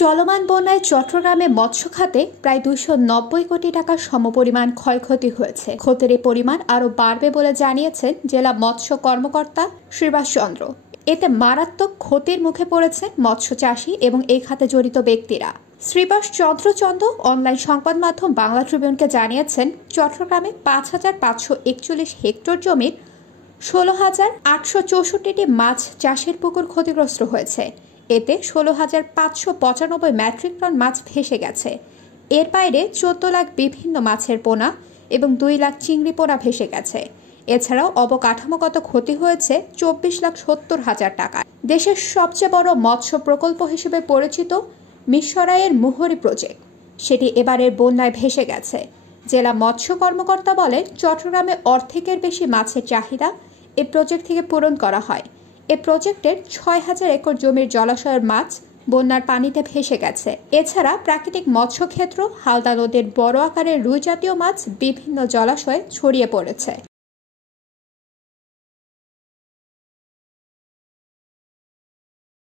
চলমান বন্যায় চট্টগ্রামে মৎস্য খাতে প্রায় 290 কোটি টাকার সমপরিমাণ ক্ষয়ক্ষতি হয়েছে। ক্ষতির পরিমাণ আরও বাড়বে বলে জানিয়েছেন জেলা মৎস্য কর্মকর্তা শ্রীবাস চন্দ্র। এতে মারাত্মক ক্ষতির মুখে পড়েছেন মৎস্য চাষী এবং এই খাতে জড়িত ব্যক্তিরা। শ্রীবাস চন্দ্র অনলাইন সংবাদ মাধ্যম বাংলা ট্রিবিউনকে জানিয়েছেন, চট্টগ্রামে 5,541 হেক্টর জমির 16,864টি মাছ চাষের পুকুর ক্ষতিগ্রস্ত হয়েছে। এতে 16,595 মেট্রিক টন মাছ ভেসে গেছে। এর বাইরে 14 লাখ বিভিন্ন মাছের পোনা এবং 2 লাখ চিংড়ি পোনা ভেসে গেছে। এছাড়াও অবকাঠামোগত ক্ষতি হয়েছে 24,70,000 টাকা। দেশের সবচেয়ে বড় মৎস্য প্রকল্প হিসেবে পরিচিত মিরসরাইয়ের মুহুরী প্রজেক্ট, সেটি এবারের বন্যায় ভেসে গেছে। জেলা মৎস্য কর্মকর্তা বলেন, চট্টগ্রামে অর্ধেকের বেশি মাছের চাহিদা এই প্রজেক্ট থেকে পূরণ করা হয়। এ প্রজেক্টের 6,000 একর জমির জলাশয়ের মাছ বন্যার পানিতে ভেসে গেছে। এছাড়া প্রাকৃতিক মৎস্যক্ষেত্র, হালদা নদের বড় আকারের রুই জাতীয় মাছ বিভিন্ন জলাশয়ে ছড়িয়ে পড়েছে।